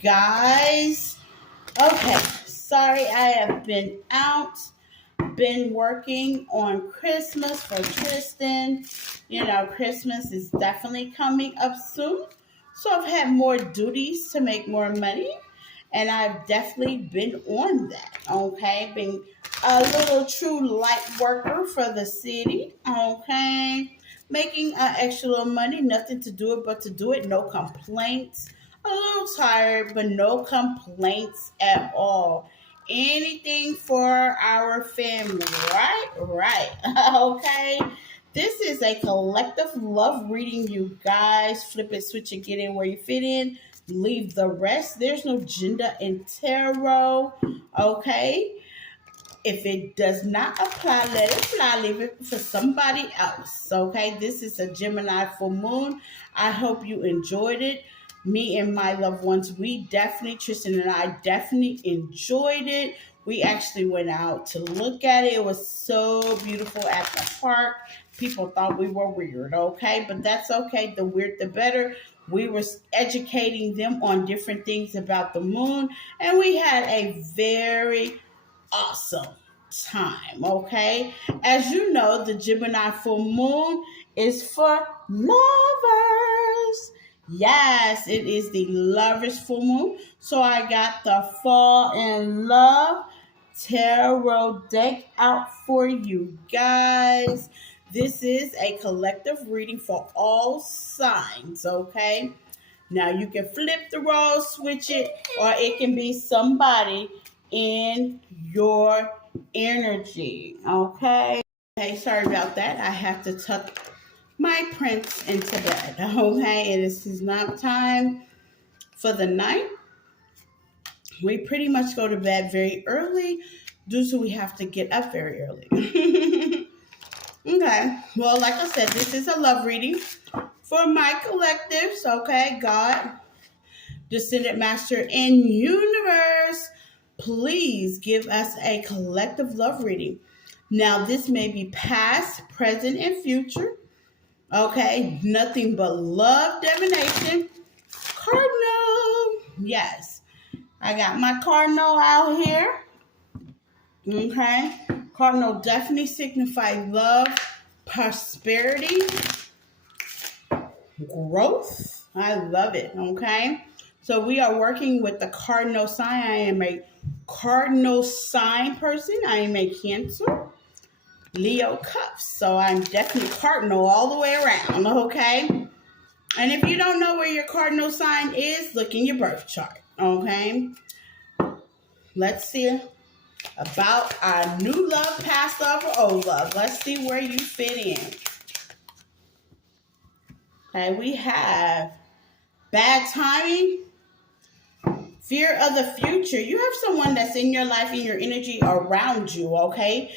guys. Okay, sorry I have been out, been working on Christmas for Tristan. You know, Christmas is definitely coming up soon. So I've had more duties to make more money, and I've definitely been on that. Okay, been a little true light worker for the city. Okay, making extra little money, nothing to do it but to do it. No complaints. A little tired, but no complaints at all. Anything for our family, right? Right. Okay. This is a collective love reading, you guys. Flip it, switch it, get in where you fit in. Leave the rest. There's no gender in tarot. Okay. If it does not apply, let it fly. Leave it for somebody else. Okay. This is a Gemini full moon. I hope you enjoyed it. Me and my loved ones, Tristan and I definitely enjoyed it. We actually went out to look at it. It was so beautiful at the park. People thought we were weird, okay? But that's okay. The weird, the better. We were educating them on different things about the moon, and we had a very awesome time, okay? As you know, the Gemini full moon is for lovers. Yes, it is the lovers full moon. So I got the fall in love tarot deck out for you guys. This is a collective reading for all signs, okay? Now you can flip the role, switch it, or it can be somebody in your energy, okay? Hey, sorry about that. I have to tuck my prince into bed, okay? It is not time for the night. We pretty much go to bed very early due to we have to get up very early. Okay, well, like I said, this is a love reading for my collectives, okay? God, Descendant Master, and Universe, please give us a collective love reading. Now, this may be past, present, and future. Okay, nothing but love divination. Cardinal. Yes, I got my cardinal out here. Okay, cardinal definitely signifies love, prosperity, growth. I love it. Okay, so we are working with the cardinal sign. I am a cardinal sign person. I am a Cancer, Leo cups. So I'm definitely cardinal all the way around. Okay, and if you don't know where your cardinal sign is, look in your birth chart. Okay, let's see about our new love, past love, or old love. Let's see where you fit in. Okay, we have bad timing, fear of the future. You have someone that's in your life and your energy around you, okay?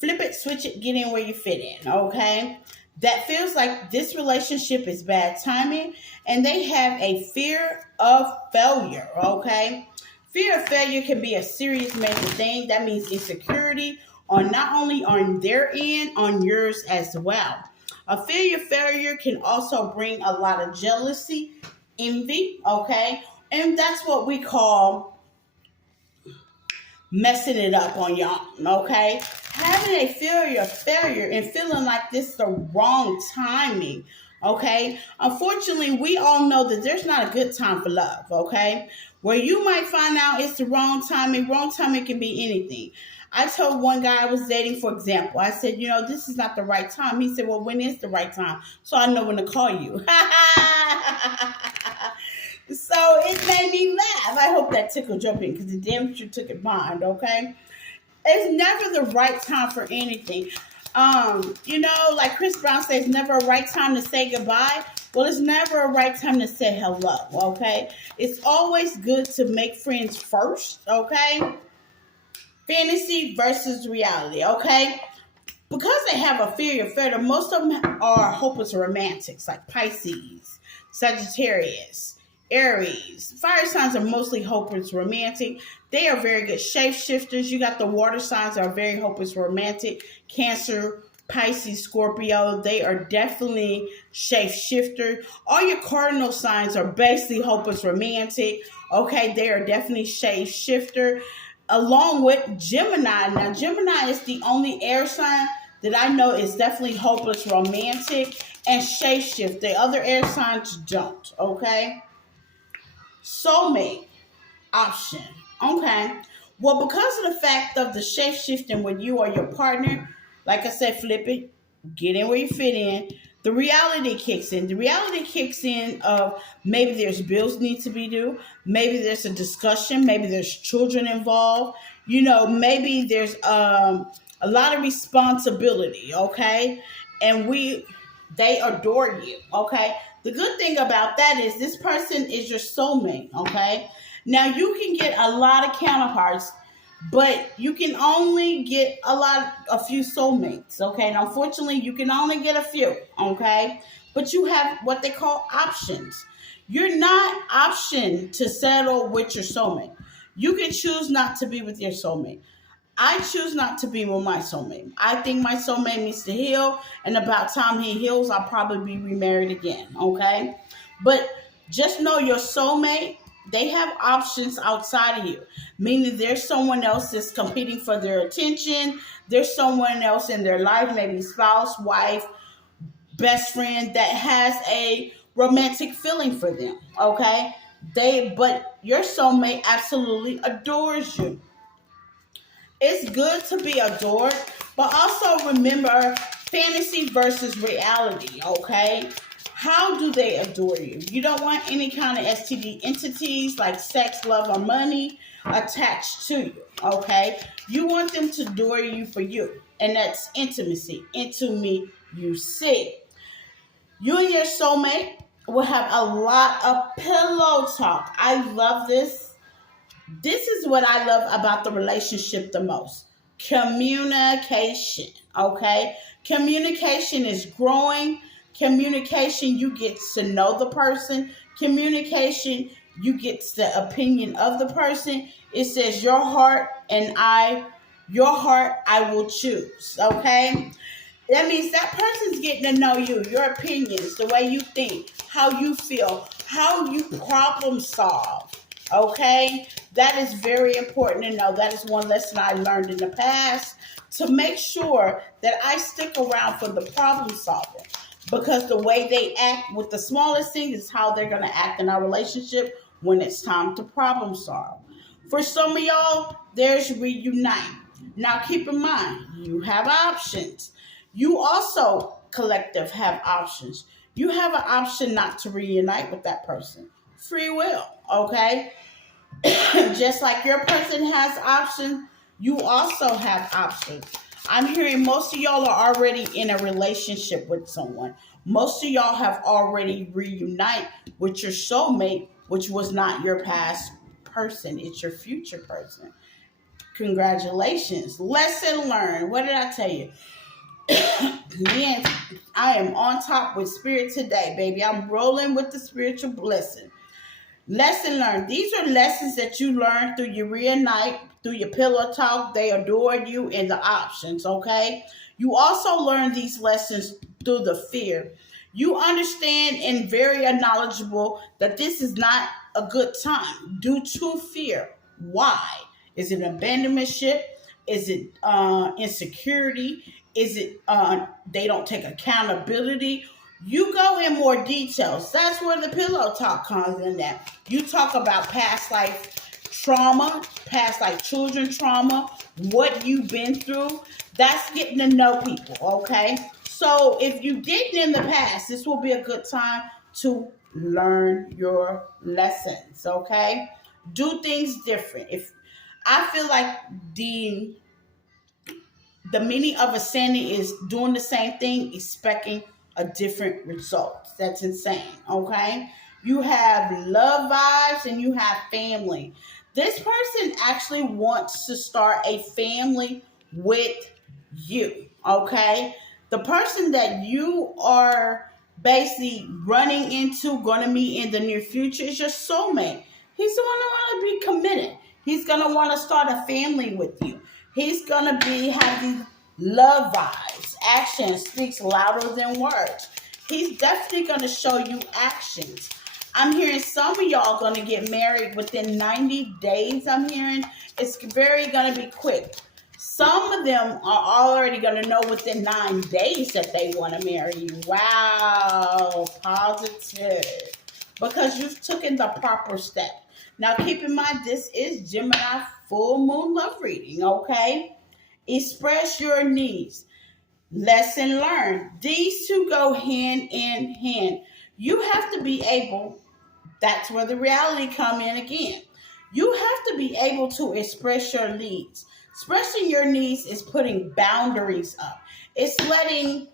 Flip it, switch it, get in where you fit in, okay? That feels like this relationship is bad timing, and they have a fear of failure, okay? Fear of failure can be a serious major thing. That means insecurity on not only on their end, on yours as well. A fear of failure can also bring a lot of jealousy, envy, okay? And that's what we call messing it up on your own, okay? Having a fear of failure and feeling like this is the wrong timing, okay? Unfortunately, we all know that there's not a good time for love, okay? Where you might find out it's the wrong timing can be anything. I told one guy I was dating, for example, I said, you know, this is not the right time. He said, well, when is the right time? So I know when to call you. So it made me laugh. I hope that tickled your pink because the damn sure took it mine, okay? It's never the right time for anything. You know, like Chris Brown says, never a right time to say goodbye. Well, it's never a right time to say hello, okay? It's always good to make friends first, okay? Fantasy versus reality, okay? Because they have a fear of failure, most of them are hopeless romantics, like Pisces, Sagittarius, Aries. Fire signs are mostly hopeless romantic. They are very good shapeshifters. You got the water signs that are very hopeless romantic. Cancer, Pisces, Scorpio, they are definitely shapeshifter. All your cardinal signs are basically hopeless romantic. Okay, they are definitely shapeshifter. Along with Gemini. Now, Gemini is the only air sign that I know is definitely hopeless romantic and shapeshift. The other air signs don't. Okay, soulmate option. Okay. Well, because of the fact of the shape shifting with you or your partner, like I said, flip it, get in where you fit in. The reality kicks in. The reality kicks in of maybe there's bills need to be due, maybe there's a discussion, maybe there's children involved. Maybe there's a lot of responsibility. Okay, and they adore you. Okay, the good thing about that is this person is your soulmate. Okay, now you can get a lot of counterparts, but you can only get a few soulmates. Okay, and unfortunately, you can only get a few. Okay, but you have what they call options. You're not optioned to settle with your soulmate. You can choose not to be with your soulmate. I choose not to be with my soulmate. I think my soulmate needs to heal, and about time he heals, I'll probably be remarried again. Okay, but just know your soulmate. They have options outside of you, meaning there's someone else that's competing for their attention. There's someone else in their life, maybe spouse, wife, best friend, that has a romantic feeling for them. Okay, but your soulmate absolutely adores you. It's good to be adored, but also remember fantasy versus reality, okay? How do they adore you? You don't want any kind of STD entities like sex, love, or money attached to you, okay? You want them to adore you for you, and that's intimacy. Into me, you see. You and your soulmate will have a lot of pillow talk. I love this. This is what I love about the relationship the most. Communication. Okay? Communication is growing. Communication, you get to know the person. Communication, you get the opinion of the person. It says your heart I will choose. Okay? That means that person's getting to know you, your opinions, the way you think, how you feel, how you problem solve. Okay? That is very important to know. That is one lesson I learned in the past, to make sure that I stick around for the problem solving. Because the way they act with the smallest thing is how they're going to act in our relationship when it's time to problem solve. For some of y'all, there's reunite. Now keep in mind, you have options. You also, collective, have options. You have an option not to reunite with that person. Free will, okay? Just like your person has options, you also have options. I'm hearing most of y'all are already in a relationship with someone. Most of y'all have already reunited with your soulmate, which was not your past person. It's your future person. Congratulations. Lesson learned. What did I tell you? Man, I am on top with spirit today, baby. I'm rolling with the spiritual blessing. Lesson learned. These are lessons that you learn through your reunite, through your pillow talk. They adored you in the options, okay? You also learn these lessons through the fear. You understand and very knowledgeable that this is not a good time due to fear. Why? Is it abandonment ship? Is it insecurity? Is it they don't take accountability? You go in more details. That's where the pillow talk comes in at. You talk about past life trauma, past life children trauma, what you've been through. That's getting to know people, okay? So if you didn't in the past, this will be a good time to learn your lessons, okay? Do things different. If I feel like the meaning of insanity is doing the same thing, expecting a different result. That's insane, okay? You have love vibes and you have family. This person actually wants to start a family with you, okay? The person that you are basically running into, going to meet in the near future is your soulmate. He's the one who want to be committed. He's going to want to start a family with you. He's going to have these love vibes. action speaks louder than words. He's definitely going to show you actions. I'm hearing some of y'all going to get married within 90 days. I'm hearing it's very going to be quick. Some of them are already going to know within 9 days that they want to marry you. Wow, positive. Because you've taken the proper step. Now, keep in mind, this is Gemini full moon love reading, okay? Express your needs. Lesson learned. These two go hand in hand. You have to be able, that's where the reality come in again. You have to be able to express your needs. Expressing your needs is putting boundaries up. It's letting,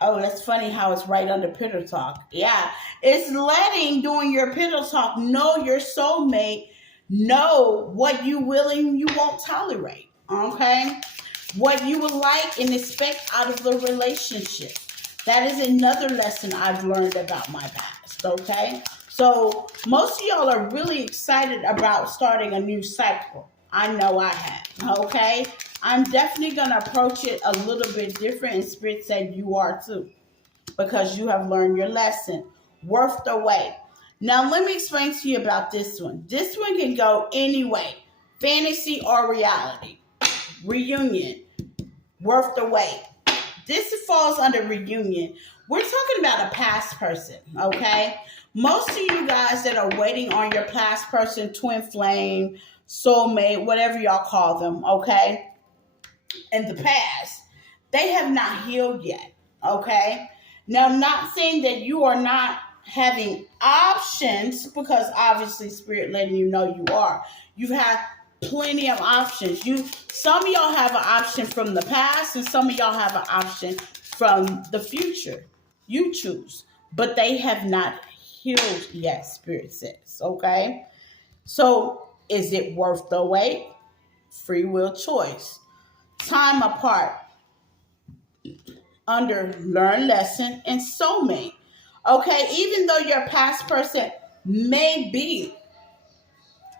oh, that's funny how it's right under pillow talk. Yeah, it's letting, doing your pillow talk, know your soulmate, know what you will and you won't tolerate, okay? What you would like and expect out of the relationship. That is another lesson I've learned about my past, okay? So most of y'all are really excited about starting a new cycle. I know I have, okay? I'm definitely going to approach it a little bit different, and Spirit said you are too, because you have learned your lesson. Worth the wait. Now, let me explain to you about this one. This one can go any way, fantasy or reality. Reunion. Worth the wait. This falls under reunion. We're talking about a past person, okay? Most of you guys that are waiting on your past person, twin flame, soulmate, whatever y'all call them, okay? In the past, they have not healed yet, okay? Now, I'm not saying that you are not having options, because obviously Spirit letting you know you are. You've had plenty of options. Some of y'all have an option from the past, and some of y'all have an option from the future. You choose, but they have not healed yet, Spirit says, okay? So is it worth the wait? Free will choice. Time apart. Under learn lesson and soulmate. Okay, even though your past person may be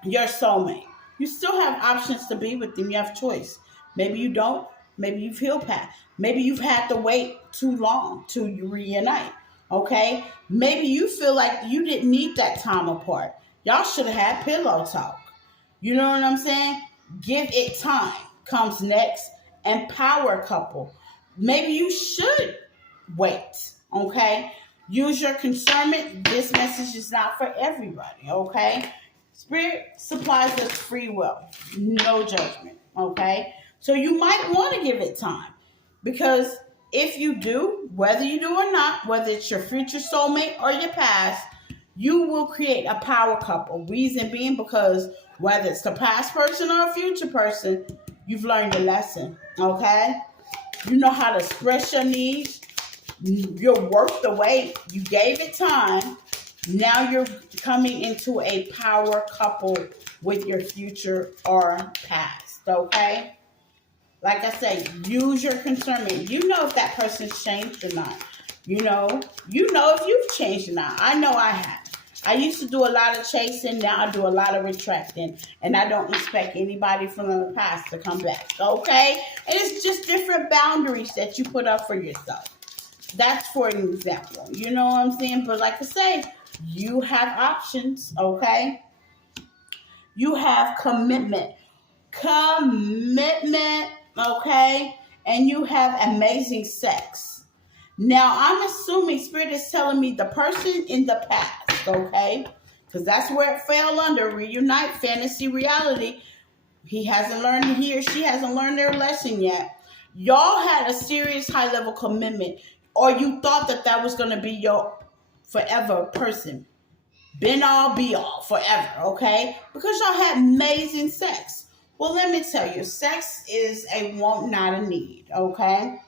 your soulmate, you still have options to be with them. You have choice. Maybe you don't. Maybe you've healed past. Maybe you've had to wait too long to reunite. Okay? Maybe you feel like you didn't need that time apart. Y'all should have had pillow talk. You know what I'm saying? Give it time. Comes next. And power couple. Maybe you should wait. Okay? Use your discernment. This message is not for everybody. Okay? Spirit supplies us free will. No judgment. Okay? So you might want to give it time. Because if you do, whether you do or not, whether it's your future soulmate or your past, you will create a power couple. Reason being because whether it's the past person or a future person, you've learned a lesson. Okay? You know how to express your needs. You're worth the wait. You gave it time. Now you're coming into a power couple with your future or past, okay? Like I said, use your discernment. You know if that person's changed or not. You know if you've changed or not. I know I have. I used to do a lot of chasing. Now I do a lot of retracting. And I don't expect anybody from the past to come back, okay? And it's just different boundaries that you put up for yourself. That's for an example. You know what I'm saying? But like I say, you have options, okay? You have commitment. Commitment, okay? And you have amazing sex. Now, I'm assuming Spirit is telling me the person in the past, okay? Because that's where it fell under. Reunite, fantasy, reality. He or she hasn't learned their lesson yet. Y'all had a serious high-level commitment. Or you thought that was going to be your forever person. Been all, be all, forever, okay? Because y'all had amazing sex. Well, let me tell you, sex is a want, not a need, okay?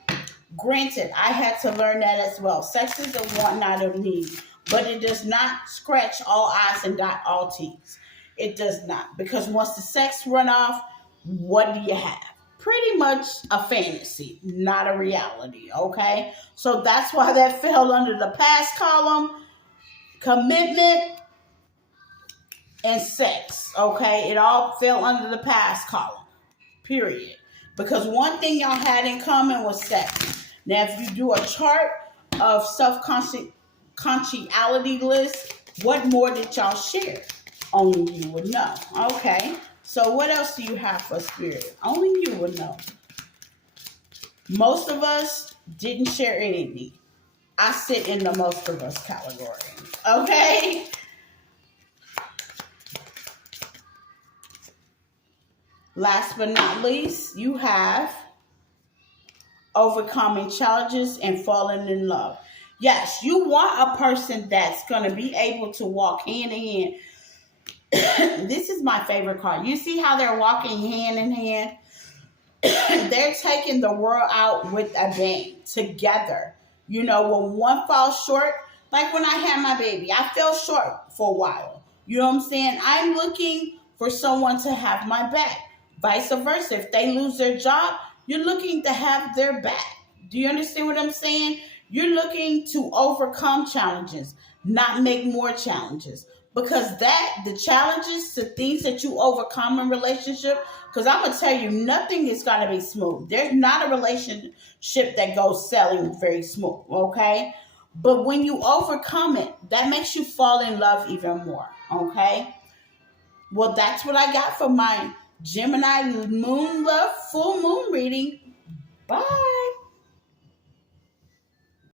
Granted, I had to learn that as well. Sex is a want, not a need. But it does not scratch all I's and dot all T's. It does not. Because once the sex run off, what do you have? Pretty much a fantasy, not a reality, okay? So that's why that fell under the past column, commitment, and sex, okay? It all fell under the past column, period. Because one thing y'all had in common was sex. Now, if you do a chart of consciality list, what more did y'all share? Only you would know. Okay. So what else do you have for spirit? Only you would know. Most of us didn't share anything. I sit in the most of us category. Okay. Last but not least, you have overcoming challenges and falling in love. Yes, you want a person that's going to be able to walk hand in hand. This is my favorite card. You see how they're walking hand in hand? They're taking the world out with a bang together. You know, when one falls short, like when I had my baby, I fell short for a while. You know what I'm saying? I'm looking for someone to have my back. Vice versa. If they lose their job, you're looking to have their back. Do you understand what I'm saying? You're looking to overcome challenges, not make more challenges. Because the challenges, the things that you overcome in relationship, because I'm going to tell you, nothing is going to be smooth. There's not a relationship that goes selling very smooth, okay? But when you overcome it, that makes you fall in love even more, okay? Well, that's what I got for my Gemini moon love full moon reading. Bye.